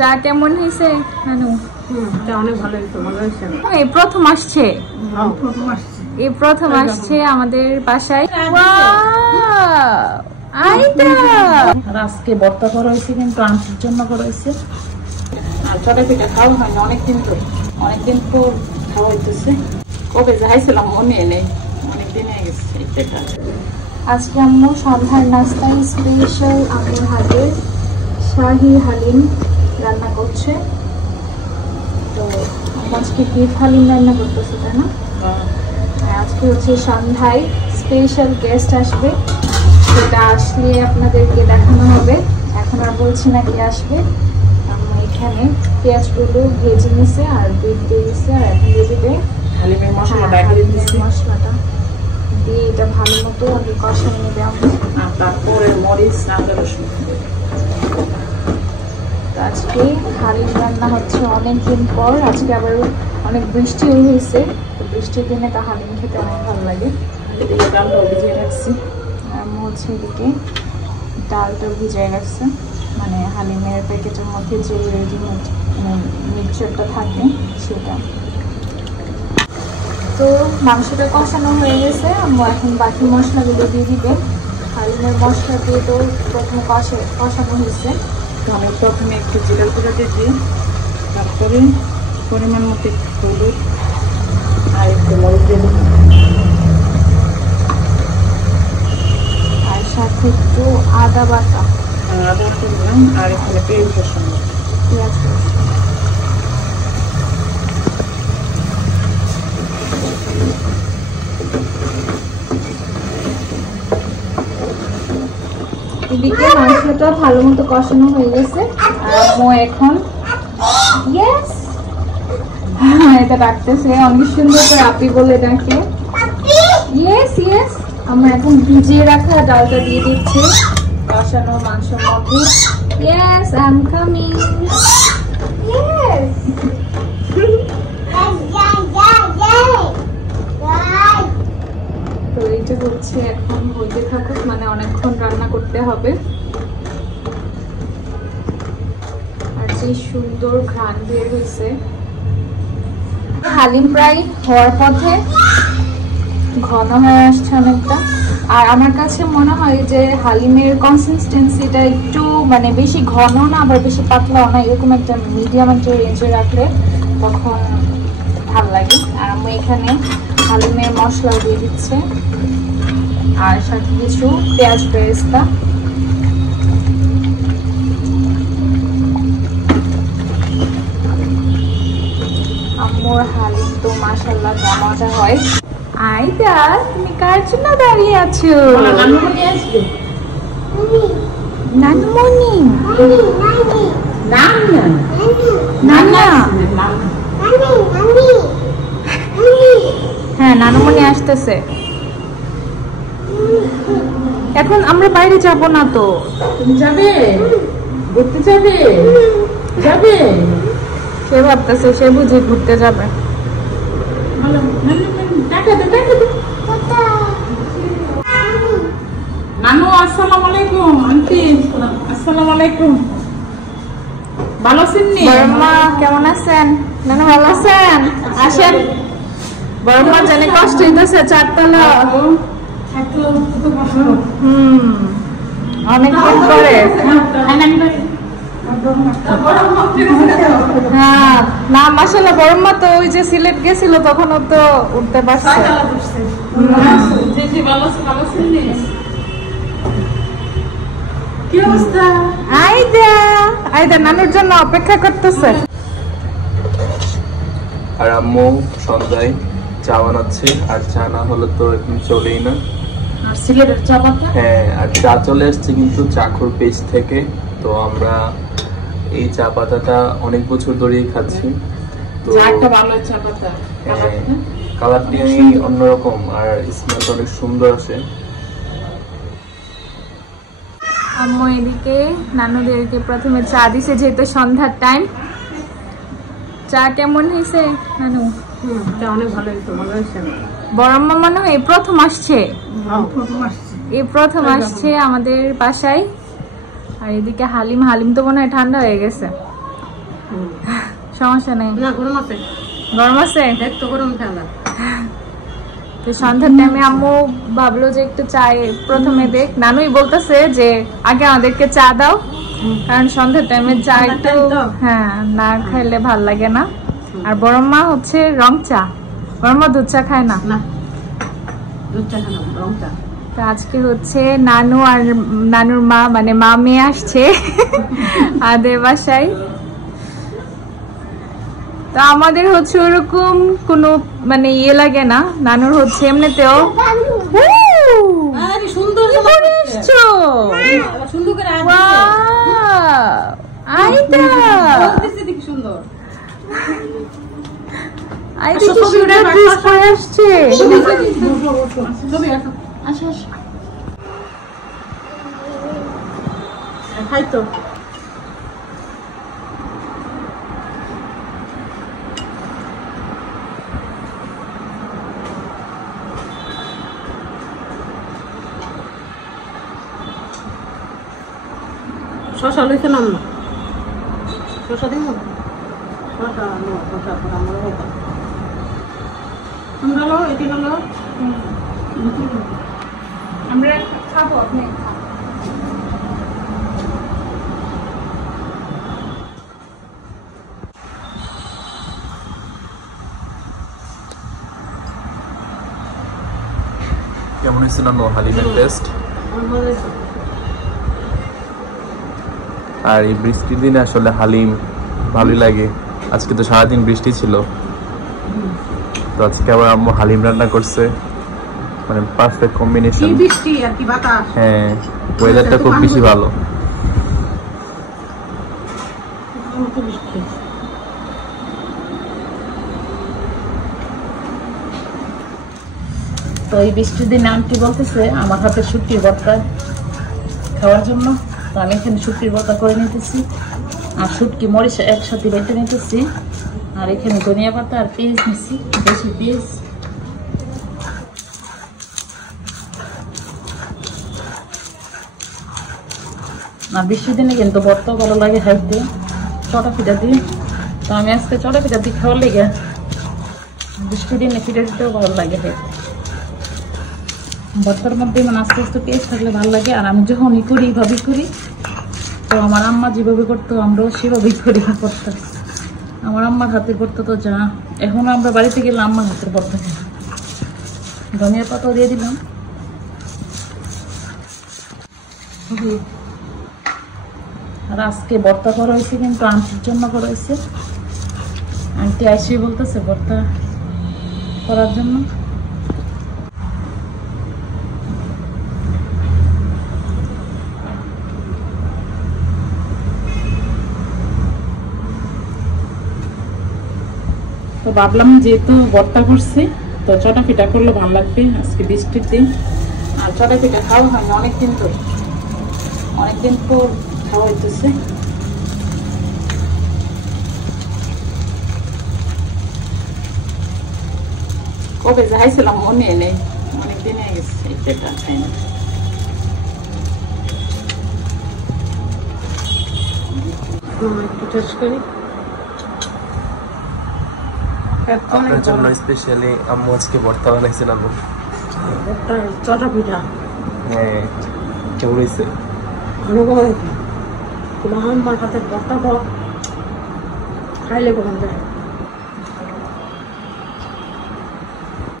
চা কেমন হয়েছে নানু? চা অনেক ভালো হয়েছে, ভালো হয়েছে। এই প্রথম আসছে, এই প্রথম আসছে আমাদের বাসায়। আজকে ভর্তা করা হয়েছে, কিন্তু আনসার জন্য করা হয়েছে। আর ছোটো থেকে খাওয়া হয় না, অনেকদিন পর খাওয়া হইতেছে। কবে যাইছিলাম মনে নেই, অনেকদিন হয়ে গেছে। আজকে আম্মু সন্ধ্যার নাস্তায় স্পেশাল আমার হাতের শাহি হালিম রান্না করছে। তো আজকে বিফ হালিম রান্না করতেছে, তাই না? আজকে হচ্ছে সন্ধ্যায় স্পেশাল গেস্ট আসবে, সেটা আসলে আপনাদেরকে দেখানো হবে। এখন আর বলছি না কি আসবে। এখানে পেঁয়াজগুলো ভেজে নিছে আর বিফ দিয়ে দিচ্ছে, আর এখন দিয়ে দিবে হালিমের মশলাটা দিয়ে এটা ভালো মতো আগে কষানো নেবে আমরা। আর তারপরে মরিচ আদা রসুন। আজকে হালিম রান্না হচ্ছে অনেকদিন পর। আজকে আবার অনেক বৃষ্টিও হয়েছে, তো বৃষ্টির দিনে তা হালিম খেতে অনেক ভালো লাগে। এদিকে ডালটাও ভিজিয়ে রাখছি, আর হচ্ছে এদিকে ডালটাও ভিজিয়ে রাখছে, মানে হালিমের প্যাকেটের মধ্যে যে রেডিমেড মিক্সচারটা থাকে সেটা। তো মাংসটা কষানো হয়ে গেছে, আমরা এখন বাকি মশলাগুলো দিয়ে দিবে। হালিমের মশলা দিয়ে তো প্রথমে কষানো হয়েছে। আমি প্রথমে একটু জিরা গুঁড়ো দিয়ে দিই, তারপরে পরিমাণ মতো একটু হলুদ আর একটু মরিচ দিয়ে দিই, আর সাথে একটু আদা বাটা, দিলাম। আর এখানে পেঁয়াজ রসুন, এদিকে মাংসটা ভালো মতো কষানো হয়ে গেছে। আর আম্মু এখন এটা ডাকতেছে, অনেক সুন্দর করে আপি বলে ডাকে। আমরা এখন ভিজিয়ে রাখা ডালটা দিয়ে দিচ্ছি কষানো মাংসের মধ্যে। I'm coming. তো এইটা হচ্ছে এখন হইতে থাকুক, মানে অনেকক্ষণ রান্না করতে হবে। আর যে সুন্দর ঘ্রাণ বের হয়েছে। হালিম প্রায় হওয়ার পথে, ঘন হয়ে আসছে অনেকটা। আর আমার কাছে মনে হয় যে হালিমের কনসিস্টেন্সিটা একটু মানে বেশি ঘন না, আবার বেশি পাতলাও না, এরকম একটা মিডিয়াম একটা রেঞ্জে রাখলে তখন ভালো লাগে। আর আমি এখানে হালিমের মশলা দিয়ে দিচ্ছে, আর সাথে কিছু পেঁয়াজ বেরেস্তা। আম্মুর হালিম তো মাশাআল্লাহ মজা হয়। আইদা, তুমি কার জন্য দাঁড়িয়ে আছো? নানুমণি আসবে। নানুমণি? হ্যাঁ, নানুমণি আসতেছে। এখন আমরা বাইরে যাব না তো। তুমি যাবে? ঘুরতে যাবে? যাবে? সে ভাবতেছে সে বুঝি ঘুরতে যাবে। নানু আসসালামু আলাইকুম। আন্টি আসসালামু আলাইকুম। ভালো আছেন? বড়মা কেমন আছেন? নানু ভালো আছেন? আসেন। বড়মা জানে কষ্ট হইতেছে, চারতলা। অনেকদিন পরে। হ্যাঁ, না মাশাআল্লাহ বড়মা তো ওই যে সিলেট গেছিল তখন তো উঠতে পারছে। কি অবস্থা? আইদা নানুর জন্য অপেক্ষা করতেছে। আর আম্মু সন্ধ্যায় চা বানাচ্ছে, আর চা না হলে তো এখন চলেই না। আর সিলেটের চা পাতা? হ্যাঁ, আর চা চলে আসছে কিন্তু চাখুর পেজ থেকে। তো আমরা এই চা পাতাটা অনেক বছর ধরেই খাচ্ছি। তো ভালো চা পাতা, কালারটাই অন্যরকম আর স্মেলটা অনেক সুন্দর আছে। আম্মু এদিকে নানুদেরকে প্রথমে চা দিছে, যেহেতু সন্ধ্যার টাইম। চা কেমন হয়েছে নানু? চা অনেক ভালো হয়েছে, ভালো হয়েছে। বড়ম্মা মনে হয় এই প্রথম আসছে, এই প্রথম আসছে আমাদের বাসায়। আর এদিকে হালিম তো মনে হয় ঠান্ডা হয়ে গেছে। সমস্যা নেই, না গরম আছে, গরম আছে দেখ তো গরম ঠান্ডা। তো সন্ধ্যার টাইমে আম্মু ভাবলো যে একটু চাই প্রথমে দেখ, নানুই বলতেছে যে আগে আমাদেরকে চা দাও, কারণ সন্ধ্যার টাইমে চা একটু হ্যাঁ না খাইলে ভাল লাগে না। আর বড় মা হচ্ছে রং চা, বড় মা দুধ চা খায় না। দুধ চা খানা রং চা। তো আজকে হচ্ছে নানু আর নানুর মা মানে মা মেয়ে আসছে আদের বাসায়। তো আমাদের হচ্ছে ওরকম কোনো মানে ইয়ে লাগে না, নানুর হচ্ছে এমনিতেও সুন্দর সুন্দর খাই তো। শশা লইছে নাম না, শশা দিব, শশা নো, শশা পর আমরা হইতা আমরা লো এটি হলো আমরা খাবো, আপনি কেমন হয়েছে না হালিমের টেস্ট? আর এই বৃষ্টির দিনে আসলে হালিম ভালোই লাগে। আজকে তো সারাদিন বৃষ্টি ছিল, তো আজকে আবার আম্মু হালিম রান্না করছে, মানে পারফেক্ট কম্বিনেশন। বৃষ্টি আর কি বাতাস, হ্যাঁ ওয়েদারটা খুব বেশি ভালো। তো এই বৃষ্টির দিনে আন্টি বলতেছে আমার হাতে শুটকির ভর্তা খাওয়ার জন্য, তো আমি এখানে শুটকির ভর্তা করে নিতেছি, আর শুটকি মরিচ একসাথে বেটে নিতেছি, আর এখানে ধনিয়া পাতা আর পেঁয়াজ নিচ্ছি, বেশি পেঁয়াজ। আর বৃষ্টির দিনে কিন্তু ভর্তা ভালো লাগে খাইতে চটা পিঠা দিয়ে, তো আমি আজকে চটা পিঠা দিয়ে খাওয়ার লেগে বৃষ্টির দিনে পিঠা দিতেও ভালো লাগে খাইতে। ভর্তার মধ্যে মানে আস্তে আস্তে পেঁয়াজ থাকলে ভালো লাগে। আর আমি যখন করি এইভাবে করি, তো আমার আম্মা যেভাবে করতো আমরাও সেভাবেই করি ভর্তা। আমার আম্মার হাতের ভর্তা তো যা, এখন আমরা বাড়িতে গেলে আম্মার হাতের ভর্তা খাই। ধনিয়া পাতাও দিয়ে দিলাম। আর আজকে ভর্তা করা হয়েছে কিন্তু আন্টির জন্য করা হয়েছে, আন্টি আইসি বলতেছে ভর্তা করার জন্য। তো ভাবলাম যেহেতু ভর্তা করছি তো চটা পিঠা করলে ভালো লাগবে আজকে বৃষ্টির দিন। আর চটা পিঠা খাওয়া হয় না অনেকদিন পর, অনেকদিন পর খাওয়া হইতেছে। কবে যাইছিলাম মনে নেই, অনেকদিন হয়ে গেছে এই পিঠা খাই না। একটু টেস্ট করি। আপনার জন্য স্পেশালি আম্মু আজকে ভর্তা বানাইছেন। আম্মু চটা পিঠা হ্যাঁ কেমন হয়েছে? তোমার হাতের ভর্তা খাইলে কখন যায়।